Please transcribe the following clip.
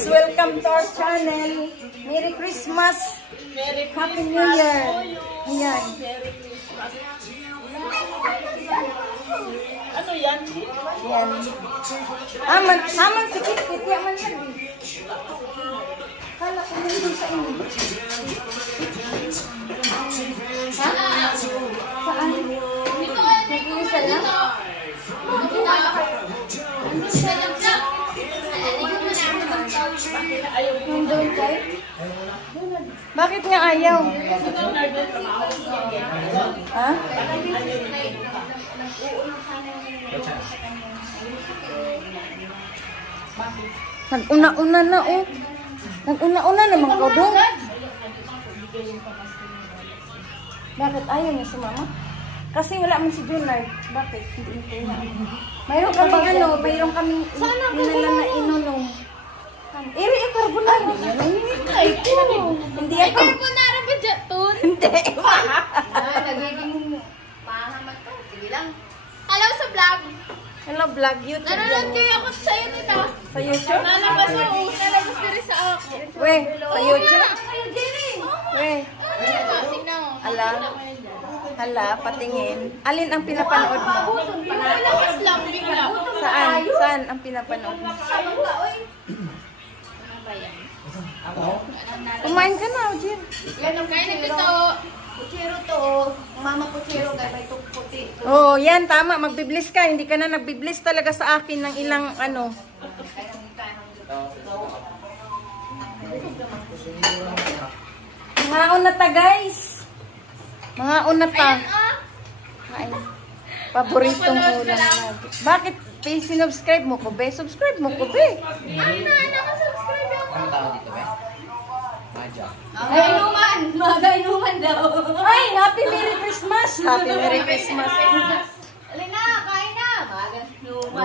guys, welcome to our channel. Merry Christmas. Happy New Year. Ayan. Ano yan? Ayan. Haman sikit-kit. Yaman yan. Kala ko nandun sa inyo. Ha? Saan? Nag-iisa lang? Nandun kayo? Bakit nga ayaw? Ha? Nag-una-una na oh. Nag-una-una naman ko doon. Bakit ayaw niya sumama? Kasi wala man si Junard. Bakit? Hindi na. Mayroon kaming ano, mayroon kaming inala na inunong. Iri, carbonara. Hindi ako. Carbonara ba dyan, Tun? Hindi. Nagiging pahamat ko. Sige lang. Hello sa vlog. Hello, vlog YouTube. Nanonood kayo ako sa'yo nito. Sa YouTube? Nalabas din sa ako. We, sa YouTube? Kayo din eh. We, Tingnan mo. hala, patingin. Alin ang pinapanood mo? Yung malakas lang, bigla. Saan? Saan ang pinapanood mo? Kumain ka na, Ojin. Yan ang puchero. Puchero to. Mama puchero, gaya may puti. Oh, yan, tama. Magbiblis ka. Hindi ka na nagbiblis talaga sa akin ng ilang ano. Mga unata, guys. Mga unata. Ay, paboritong ulam lagi. Bakit? Sinubscribe mo ko, be? Subscribe mo ko, be. Nakasubscribe ako. Ang tao dito, be? Maja. Maga inuman daw. Ay, Happy Merry Christmas! Happy Merry Christmas! Alina, kain na. Maga inuman.